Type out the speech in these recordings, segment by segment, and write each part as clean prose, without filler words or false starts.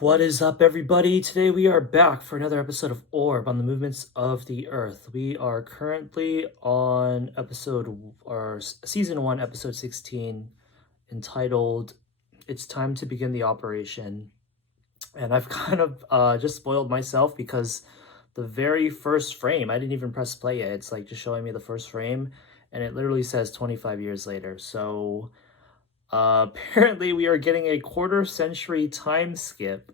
What is up, everybody? Today we are back for another episode of Orb on the movements of the Earth. We are currently on season 1, episode 16, entitled "It's Time to Begin the Operation." And I've kind of just spoiled myself because the very first frame, I didn't even press play yet. It's like just showing me the first frame, and it literally says 25 years later. So apparently, we are getting a quarter century time skip,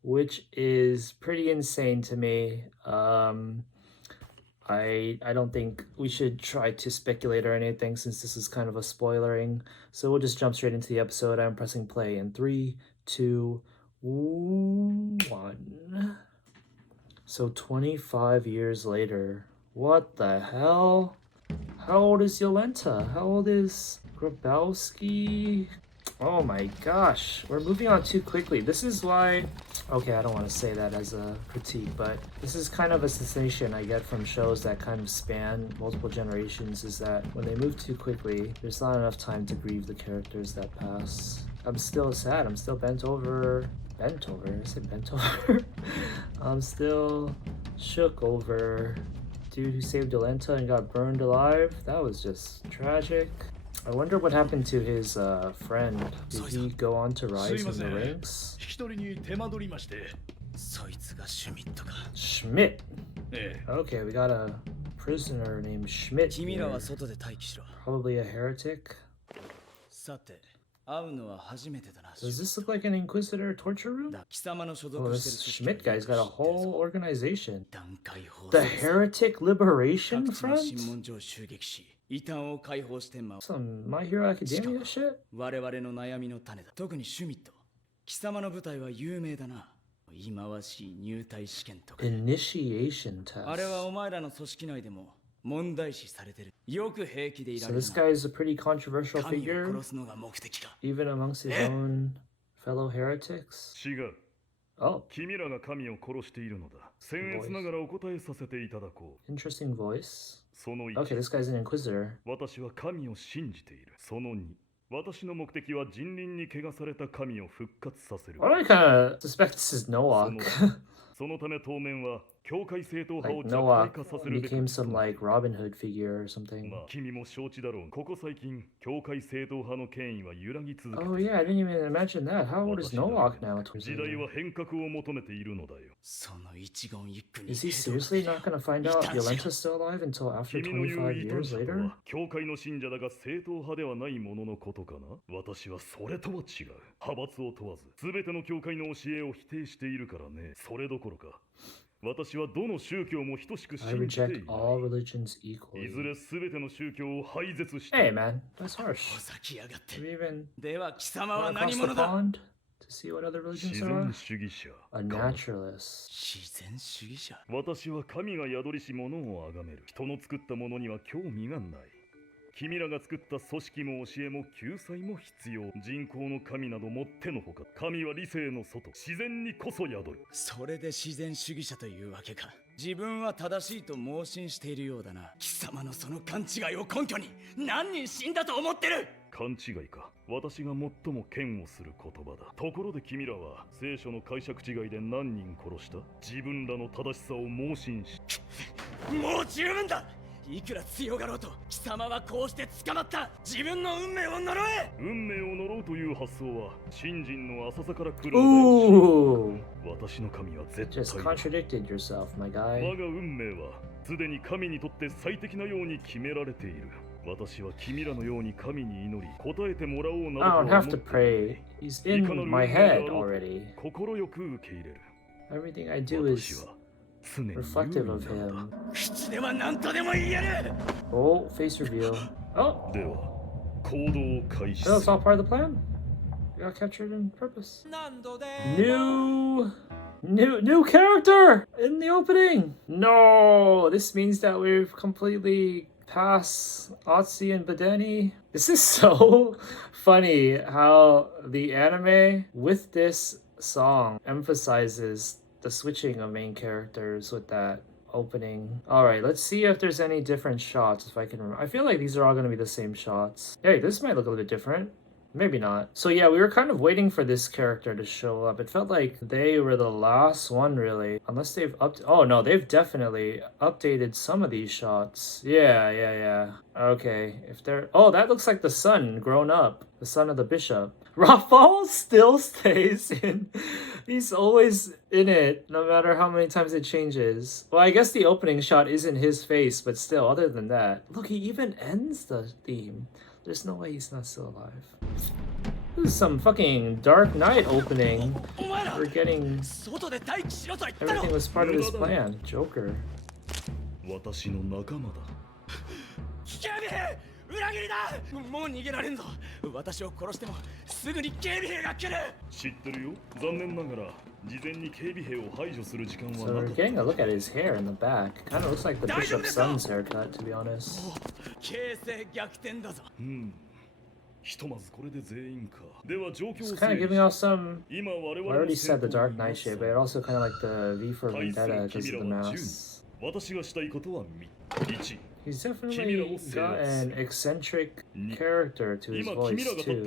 which is pretty insane to me. I don't think we should try to speculate or anything since this is kind of a spoilering. So we'll just jump straight into the episode. I'm pressing play in 3, 2, 1. So 25 years later. What the hell? How old is Yolenta? How old is Grabowski? Oh my gosh, we're moving on too quickly. This is why, okay, I don't want to say that as a critique, but this is kind of a sensation I get from shows that kind of span multiple generations, is that when they move too quickly, there's not enough time to grieve the characters that pass. I'm still sad, I'm still bent over, I said bent over. I'm still shook over dude who saved Yolenta and got burned alive. That was just tragic. I wonder what happened to his friend. Did he go on to rise in the ranks? Schmidt. Okay, we got a prisoner named Schmidt here. Probably a heretic. Does this look like an Inquisitor torture room? Oh, this Schmidt guy's got a whole organization. The Heretic Liberation Front? Some My Hero Academia shit? Initiation test. So this guy is a pretty controversial figure, even amongst his own fellow heretics. Oh. Interesting voice. Okay, this guy's an Inquisitor. I kind of suspect this is Noak. Like Noah became some like Robin Hood figure or something. Oh yeah, I didn't even imagine that. How old is Noah now? Is he seriously not going to find out Yolenta's still alive until after 25 years later? I reject all religions equally. Hey man, that's harsh. Have you even gone across the pond to see what other religions are? A naturalist. Ooh! Just contradicted yourself, my guy. I don't have to pray. He's in my head already. Everything I do is reflective of him. Oh, face reveal. Oh! It's all part of the plan. We got captured in purpose. New character in the opening. No, this means that we've completely passed Otzi and Badeni. This is so funny how the anime with this song emphasizes the switching of main characters with that opening. All right, let's see if there's any different shots, if I can remember. I feel like these are all going to be the same shots. Hey, this might look a little bit different. Maybe not. So yeah, we were kind of waiting for this character to show up. It felt like they were the last one, really. Unless they've oh no, they've definitely updated some of these shots. Yeah. Okay, if they're... Oh, that looks like the son grown up. The son of the bishop. Rafael still stays in. He's always in it, no matter how many times it changes. Well, I guess the opening shot isn't his face, but still, other than that. Look, he even ends the theme. There's no way he's not still alive. This is some fucking Dark Knight opening. We're getting... Everything was part of his plan. Joker. So we're getting a look at his hair in the back. Kind of looks like the bishop's son's haircut, to be honest. It's kind of giving off some... I already said the Dark Knight shade, but it also kind of like the V for Vendetta because of the mask. He's definitely got an eccentric character to his voice too.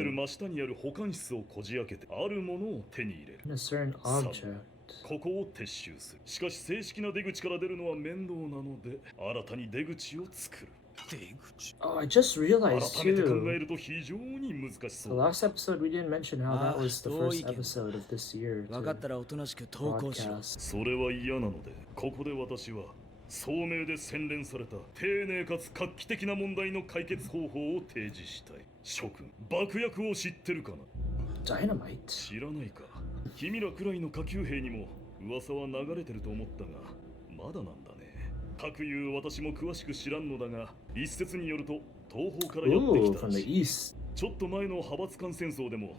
In a certain object. Oh, I just realized too. The last episode we didn't mention how that was the first episode of this year to broadcast. 聡明で洗練された丁寧かつ画期的な問題の解決方法を提示したい。諸君、爆薬を知ってるかな？ Dynamite? 知らないか。君らくらいの下級兵にも噂は流れてると思ったが、まだなんだね。かくいう私も詳しく知らんのだが、一説によると東方からやってきたらしい。ちょっと前の派閥間戦争でも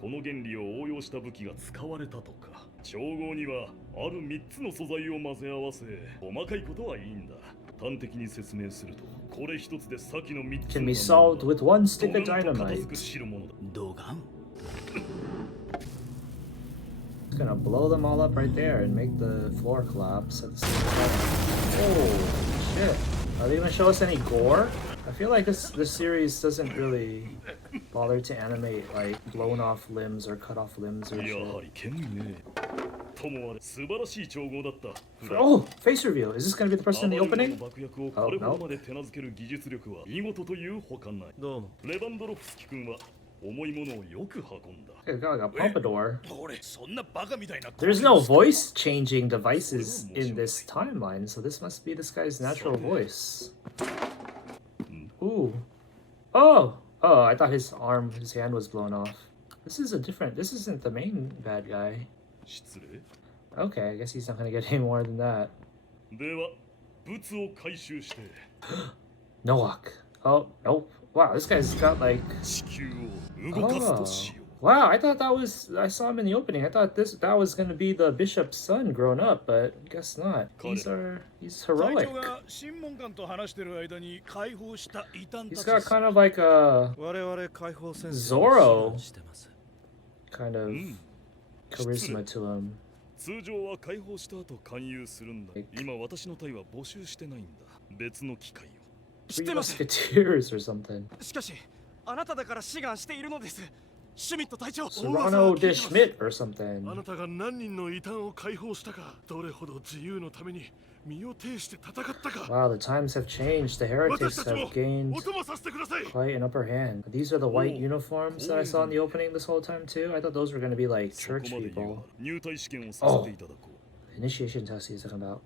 この原理を応用した武器が使われたとか。調合にはある3つの素材を混ぜ合わせ、細かいことはいいんだ。端的に説明すると、これ一つで先の3つの Can be solved with one stick of dynamite. It's gonna blow them all up right there and make the floor collapse at the same time. Oh shit. Are they gonna show us any gore? I feel like this series doesn't really bother to animate like blown off limbs or cut off limbs or shit. Oh, face reveal. Is this gonna be the person in the opening? Oh, no. It's got like a pompadour. There's no voice changing devices in this timeline, so this must be this guy's natural voice. Ooh. Oh! Oh, I thought his hand was blown off. This isn't the main bad guy. Okay, I guess he's not gonna get any more than that. Noak. Oh, nope. Wow, this guy's got like... Oh. Wow, I thought I saw him in the opening. I thought that was gonna be the bishop's son grown up, but guess not. He's heroic. He's got kind of like a Zorro kind of charisma to him. 通常は解放した後勧誘するんだ。今私の隊は募集してないんだ。別の機会を。Three MUSKETEERS or something. しかし、あなただから志願しているのです。シュミット隊長。 Serrano de Schmidt or something. あなたが何人の異端を解放したか、どれほど自由のために身を挺して戦ったか。 Wow, the times have changed. The heretics have gained quite an upper hand. These are the white uniforms that I saw in the opening this whole time too. I thought those were going to be like church people. Oh, initiation test he's talking about.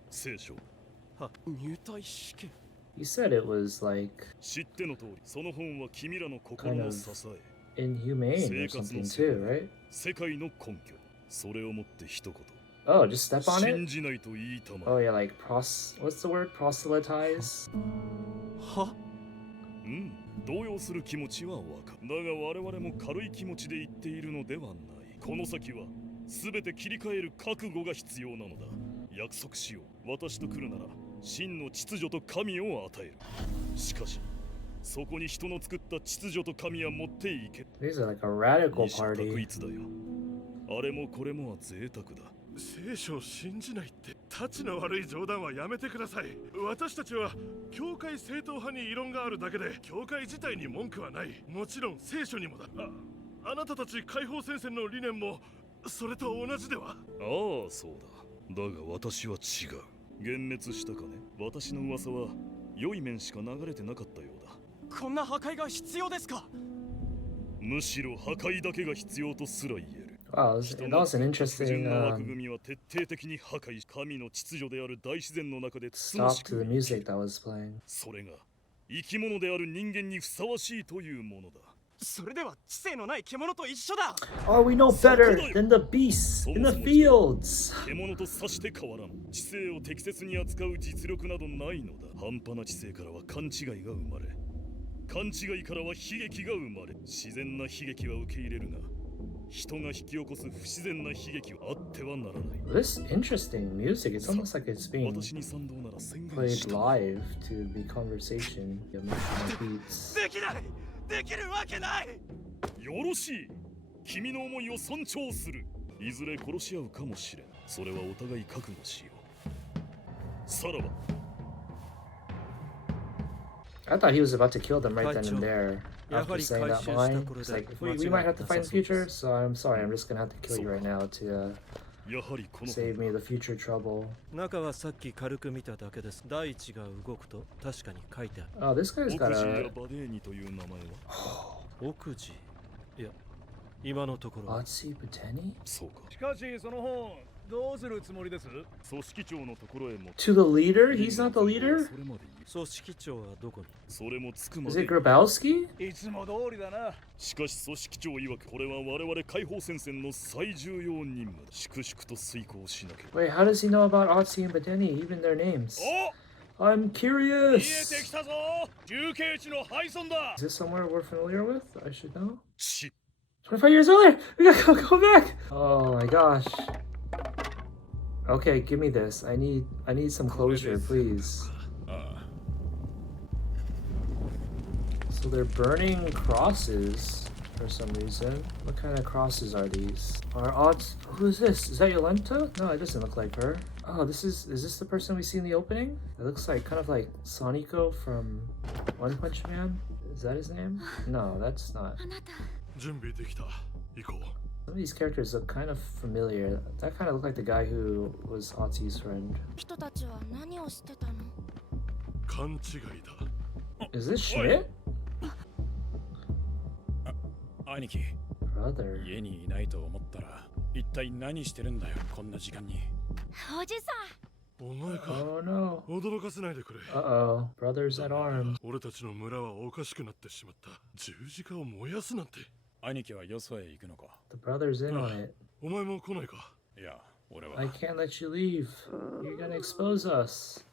He said it was like kind of inhumane or something too, right? Oh, just step on it? Oh yeah, like what's the word? Proselytize? 動揺する気持ちはわかる。だが我々も軽い気持ちで言っているのではない。この先は全て切り替える覚悟が必要なのだ。約束しよう。私と来るなら真の秩序と神を与える。しかしそこに人の作った秩序と神は持っていけ。These are like a radical party. あれもこれもは贅沢だ。聖書を信じないってたちの悪い冗談はやめてください。私たちは教会正統派に異論があるだけで教会自体に文句はない。もちろん聖書にもだ。あなたたち解放戦線の理念もそれと同じでは？ああ、そうだ。だが私は違う。幻滅したかね。私の噂は良い面しか流れてなかったようだ。こんな破壊が必要ですか？むしろ破壊だけが必要とすら言える。 Wow, that was an 不 interesting 純な枠組みは徹底的に破壊し、神の秩序である大自然の中でつつま stop し to the く music that was playing. それが生き物である人間にふさわしいというものだ。それでは知性のない獣と一緒だ。 Oh, we know better than the beasts in the fields. 獣とさして変わらん。知性を適切に扱う実力などないのだ。半端な知性からは勘違いが生まれ、勘違いからは悲劇が生まれ、自然な悲劇は受け入れるが、人が引き起こす不自然な悲劇はあってはならない。 This interesting music. It's almost like it's being 私に賛同なら宣言し played た。 live to be conversation. The emotional beats. できない、できるわけない。よろしい。君の思いを尊重する。いずれ殺し合うかもしれん。それはお互い覚悟しよう。さらば。 I thought he was about to kill them right then and there after saying that line. It's like, we might have to fight in the future, so I'm sorry, I'm just gonna have to kill you right now to やはりこの save me the future trouble. 中はさっき軽く見ただけです。大地が動くと確かに書いてある。 Oh, this guy's 奥 got 地や a バデーニという名前は。奥地。いや、今のところ。 Otzi Pateni? そうか。しかしその本どうするつもりです？組織長のところへも。 To the leader? He's not the leader? それまで言う。組織長はどこに？それもつくま Is で it。Grabowski? いつも通りだな。しかし組織長曰くこれは我々解放戦線の最重要任務だ。粛々と遂行しなければ。 Wait, how does he know about Otzi and Pateni, even their names? お、 I'm 見えて curious! きたぞ。重慶地の廃村だ。 Is this somewhere we're familiar with? I should know. ち。 25 years earlier! We gotta go back! Oh my gosh. Okay, give me this. I need some closure, please. So they're burning crosses for some reason. What kind of crosses are these? Are odds? Who is this? Is that Yolenta? No, it doesn't look like her. Oh, is this the person we see in the opening? It looks like kind of like Sonico from One Punch Man. Is that his name? No, that's not. 準備できた。行こう。 Some of these characters look kind of familiar. That kind of looked like the guy who was Otzi's friend. 人たちは何をしてたの？勘違いだ。 Is this shit? 兄貴、 Brother. 家にいないと思ったら一体何してるんだよ、こんな時間に。おじさお前か。 Oh no. 驚かせないでくれ。 Uh-oh. Brothers at arms. 俺たちの村はおかしくなってしまった。十字架を燃やすなんて。兄貴はよそへ行くのか？ The brother's in on it. お前も来ないか？いや、俺は。 I can't let you leave. You're gonna expose us.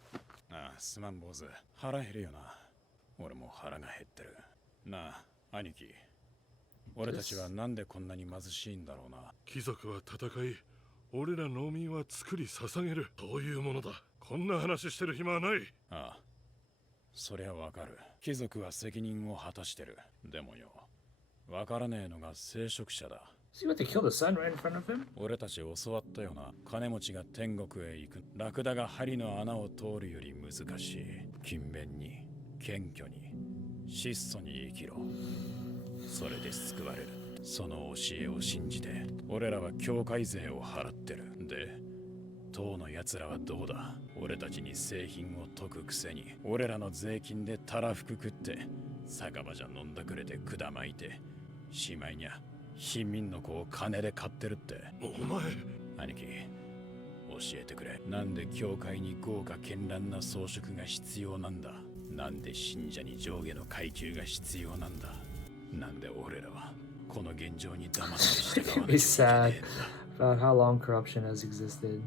ああ、すまん坊主。腹減るよな。俺も腹が減ってる。なあ、兄貴。俺たちはなんでこんなに貧しいんだろうな。貴族は戦い、俺ら農民は作り捧げる。そういうものだ。こんな話してる暇はない。ああ、そりゃわかる。貴族は責任を果たしてる。でもよ、わからねえのが聖職者だ。Is he about to kill the sun right in front of him? 俺たち教わったよな。金持ちが天国へ行く。ラクダが針の穴を通るより難しい。勤勉に、謙虚に、質素に生きろ。それで救われる。その教えを信じて、俺らは教会税を払ってる。で、当の奴らはどうだ？俺たちに製品を解くくせに、俺らの税金でたらふく食って、酒場じゃ飲んだくれて管巻いて、しまいにゃ、貧民の子を金で買ってるって。お前。兄貴、教えてくれ。なんで教会に豪華絢爛な装飾が必要なんだ？なんで信者に上下の階級が必要なんだ？なんで俺らはこの現状に黙って従わなきゃいけね It's え sad んだ。 about how long corruption has existed.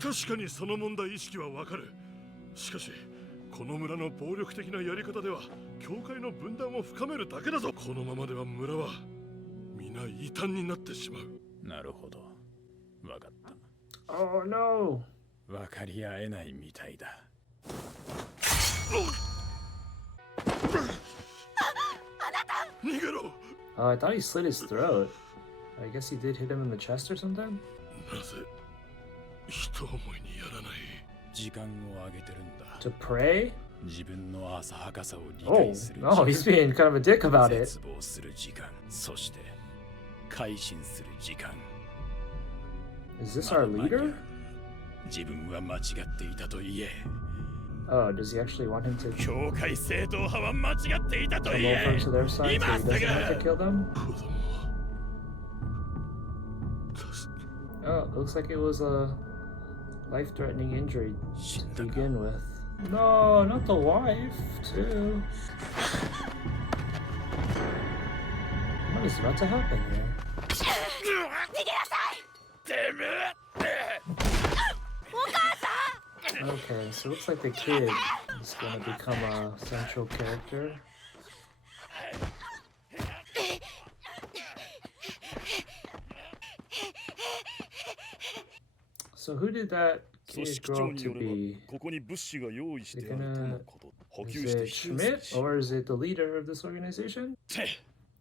確かにその問題意識はわかる。しかし、この村の暴力的なやり方では、教会の分断を深めるだけだぞ。このままでは村は皆異端になってしまう。なるほど。わかった。 Oh no! わかり合えないみたいだ。逃げろ。 Oh, I thought he slit his throat. I guess he did hit him in the chest or something? なぜ人思いにやらない。時間をあげてるんだ。 To pray? 自分の浅はかさを理 Oh, 解する時間。 no, he's being kind of a dick about it. 絶望する時間。そして改心する時間。 Is this our leader? 自分は間違っていたと言え。 Oh, does he actually want him to 教会正統派は間違っていたと come 言 over え。 to their side so he doesn't have to kill them? 子供は助 Oh, it looks like it was a life-threatening injury to begin with. No, not the wife, too. What is about to happen here? Okay, so it looks like the kid is gonna become a central character. So who did that 組 kid 織 grow 長 up に to よれば be? ここに物資が用意してあると They're の gonna- こと補 Is 給して it 修正 Schmidt し or is it the leader of this organization?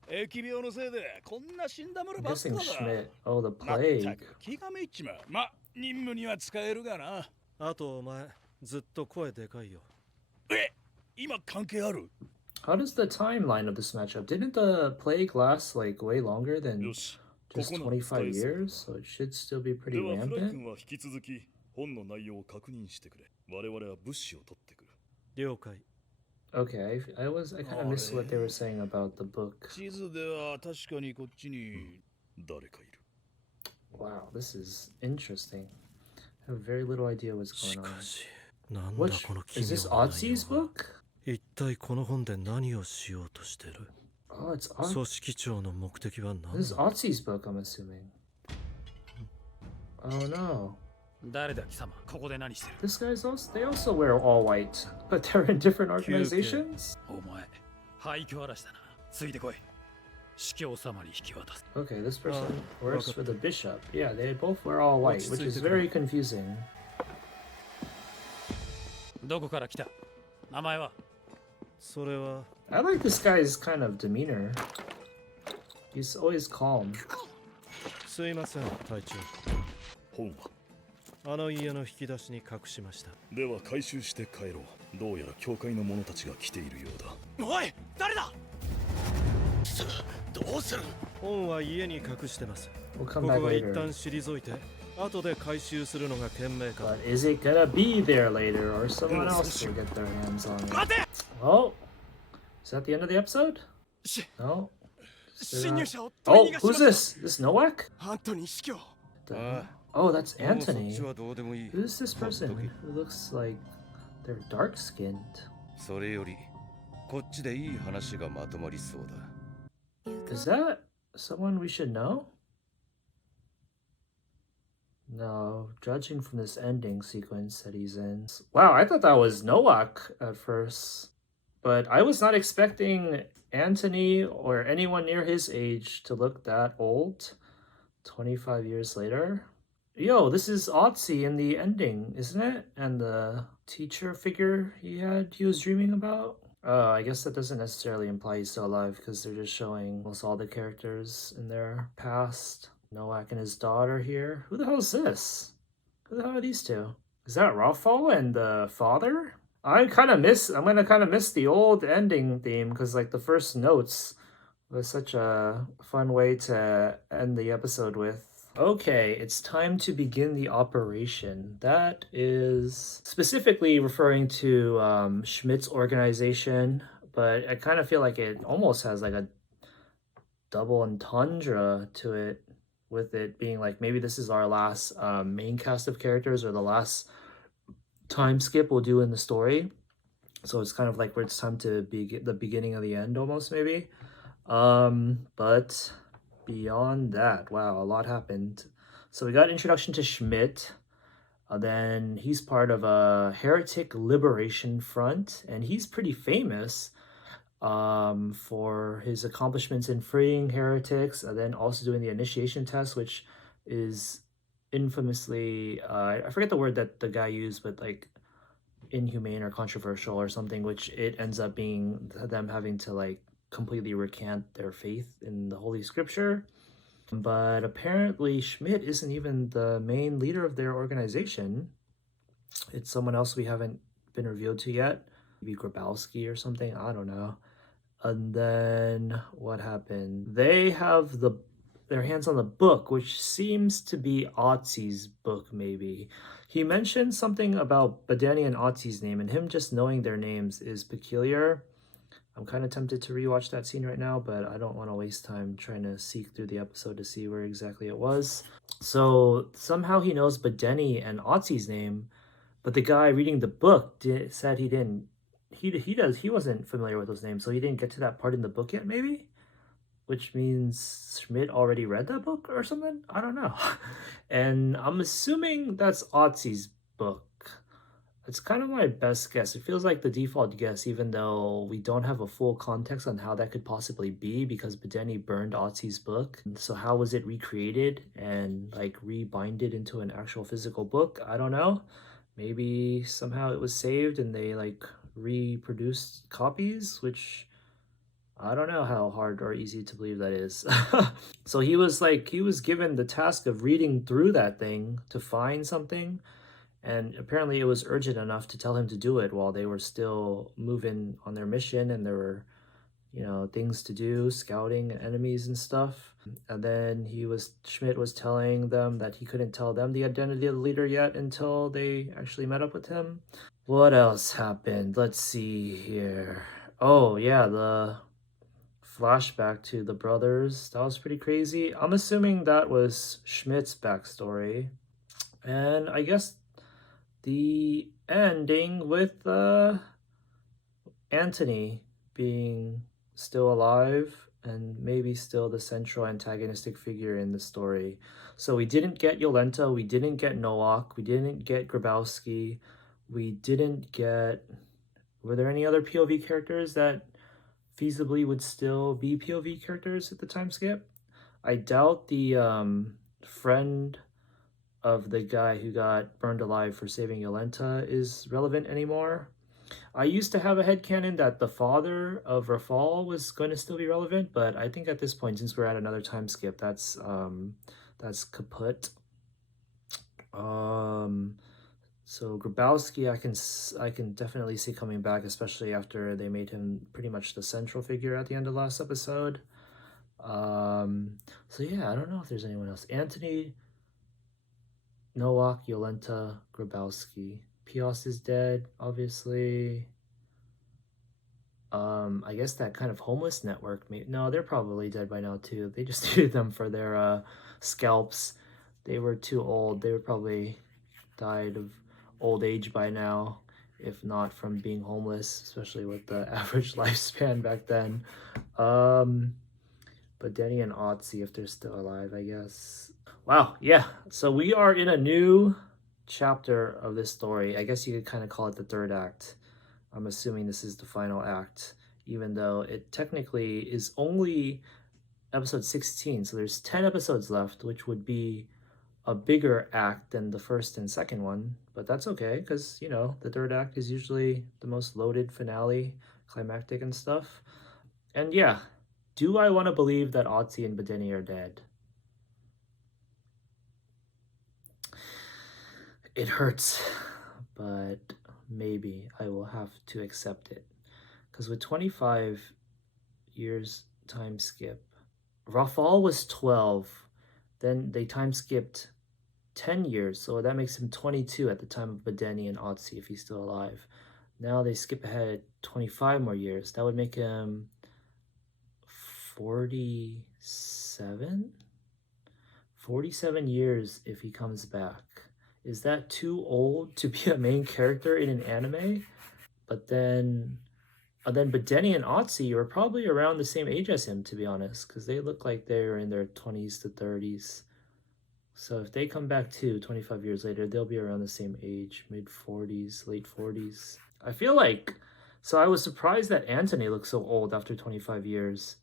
疫病のせいでこんな死んだ村 I'm ばっか guessing だ Schmidt. Oh, the まった plague. く気がめいっちまうま任務には使えるがなあとお前ずっと声でかいよ。え今関係ある How does the timeline of this matchup? Didn't the plague last like way longer よ than しこ just こなら使 25 えそう years? So it should still be で pretty はフライ rampant. 君は引き続き本の内容を確認してくれ我々は物資を取ってくる了解。 Okay, I kind of missed what they were saying about the book. 地図では確かにこっちに誰かいる Wow, this is interesting. I have very little idea what's し going か on. し、なんだ What この奇 is 妙 this な内 Otzi's 容は。 book? 一体この本で何をしようとしてる？ Oh, it's 組織長の目的は何 This is だ？ Otzi's book, I'm assuming. Oh no. 誰だ貴様ここで何してる This guy's also, they also wear all white, but they're in different organizations? お前廃墟嵐だなついてこい司教様に引き渡す Okay, this person Oh, works okay. for the bishop. Yeah, they both wear all white, which is very confusing. どこから来た名前はそれは I like this guy's kind of demeanor. He's always calm. すいません隊長。本はあの家の引き出しに隠しました。では回収して帰ろうどうやら教会の者たちが来ているようだおい誰だどうする本は家に隠してます。 We'll こ come こ back は一 later. 旦退いて、後で回収するのが賢明か。 But is it gonna be there later, or someone else will get their hands on it? 待て Oh, is that the end of the episode? し No. 侵入者を取 Oh, り逃がしま who's した this? This Nowak? アントニー司教 Oh, that's Anthony. そっちはどうでもいい。 Who's this person who looks like they're dark skinned? それより、こっちでいい話がまとまりそうだ。 Is that someone we should know? No, judging from this ending sequence that he's in. Wow, I thought that was Nowak at first. But I was not expecting Anthony or anyone near his age to look that old 25 years later. Yo, this is Otzi in the ending, isn't it? And the teacher figure he was dreaming about. I guess that doesn't necessarily imply he's still alive because they're just showing almost all the characters in their past. Nowak and his daughter here. Who the hell is this? Who the hell are these two? Is that Raffal and the father? I'm gonna kind of miss the old ending theme because like the first notes was such a fun way to end the episode with. Okay, it's time to begin the operation. That is specifically referring to Schmidt's organization, but I kind of feel like it almost has like a double entendre to it, with it being like maybe this is our last main cast of characters or the last time skip we'll do in the story. So it's kind of like where it's time to be the beginning of the end almost maybe. But beyond that, wow, a lot happened. So we got introduction to Schmidt. Then he's part of a Heretic Liberation Front, and he's pretty famous for his accomplishments in freeing heretics, and then also doing the initiation test, which is infamously, I forget the word that the guy used, but like inhumane or controversial or something, which it ends up being them having to like completely recant their faith in the Holy Scripture. But apparently Schmidt isn't even the main leader of their organization. It's someone else we haven't been revealed to yet. Maybe Grabowski or something, I don't know. And then what happened? They have their hands on the book, which seems to be Otzi's book, maybe. He mentioned something about Badani and Otzi's name, and him just knowing their names is peculiar. I'm kind of tempted to rewatch that scene right now, but I don't want to waste time trying to seek through the episode to see where exactly it was. So somehow he knows Badeni and Otzi's name, but the guy reading the book said he didn't. He wasn't familiar with those names, so he didn't get to that part in the book yet, maybe? Which means Schmidt already read that book or something? I don't know. And I'm assuming that's Otzi's book. It's kind of my best guess. It feels like the default guess, even though we don't have a full context on how that could possibly be, because Badeni burned Otzi's book. So how was it recreated and like rebinded into an actual physical book? I don't know. Maybe somehow it was saved and they like reproduced copies, which I don't know how hard or easy to believe that is. So he was given the task of reading through that thing to find something. And apparently it was urgent enough to tell him to do it while they were still moving on their mission and there were, you know, things to do, scouting enemies and stuff. And then Schmidt was telling them that he couldn't tell them the identity of the leader yet until they actually met up with him. What else happened? Let's see here. Oh yeah, the flashback to the brothers. That was pretty crazy. I'm assuming that was Schmidt's backstory. And I guess the ending with Anthony being still alive and maybe still the central antagonistic figure in the story. So we didn't get Yolenta, we didn't get Nowak, we didn't get Grabowski, we didn't get... Were there any other POV characters that feasibly would still be POV characters at the time skip? I doubt the friend of the guy who got burned alive for saving Yolenta is relevant anymore. I used to have a headcanon that the father of Rafal was going to still be relevant, but I think at this point, since we're at another time skip, that's kaput. So Grabowski, I can definitely see coming back, especially after they made him pretty much the central figure at the end of last episode. So yeah, I don't know if there's anyone else. Anthony, Nowak, Yolenta, Grabowski. Pios is dead, obviously. I guess that kind of homeless network. No, they're probably dead by now too. They just needed them for their scalps. They were too old. They would probably died of old age by now, if not from being homeless, especially with the average lifespan back then. But Denny and Otzi, if they're still alive, I guess. Wow, yeah. So we are in a new chapter of this story. I guess you could kind of call it the third act. I'm assuming this is the final act, even though it technically is only episode 16. So there's 10 episodes left, which would be a bigger act than the first and second one. But that's okay, because, you know, the third act is usually the most loaded finale, climactic and stuff. And yeah, do I want to believe that Otzi and Badeni are dead? It hurts, but maybe I will have to accept it. Because with 25 years time skip, Rafal was 12, then they time skipped 10 years, so that makes him 22 at the time of Badeni and Otzi if he's still alive. Now they skip ahead 25 more years. That would make him 47? 47 years if he comes back. Is that too old to be a main character in an anime? But then Badeni and Otzi are probably around the same age as him, to be honest, because they look like they're in their 20s to 30s. So if they come back too 25 years later, they'll be around the same age, mid-40s, late 40s. I feel like... So I was surprised that Anthony looked so old after 25 years.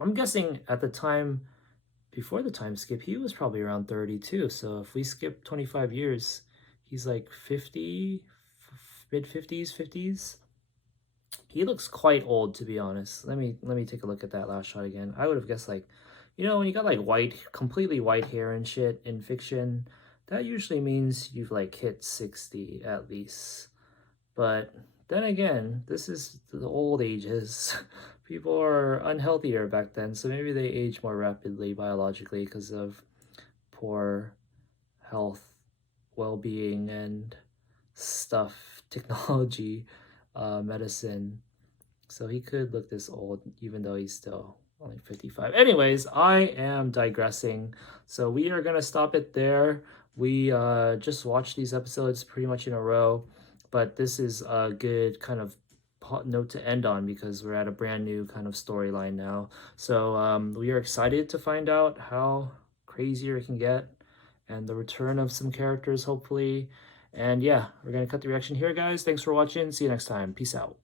I'm guessing at the time... Before the time skip, he was probably around 32. So if we skip 25 years, he's like 50, mid-50s, 50s. He looks quite old, to be honest. Let me take a look at that last shot again. I would have guessed, like, you know, when you got like completely white hair and shit in fiction, that usually means you've like hit 60 at least. But then again, this is the old ages. people are unhealthier back then, so maybe they age more rapidly biologically because of poor health, well-being, and stuff, technology, medicine. So he could look this old even though he's still only 55. Anyways, I am digressing, so we are gonna stop it there. We just watched these episodes pretty much in a row, but this is a good kind of note to end on because we're at a brand new kind of storyline now. So we are excited to find out how crazier it can get and the return of some characters, hopefully. And yeah, we're gonna cut the reaction here, guys. Thanks for watching. See you next time. Peace out.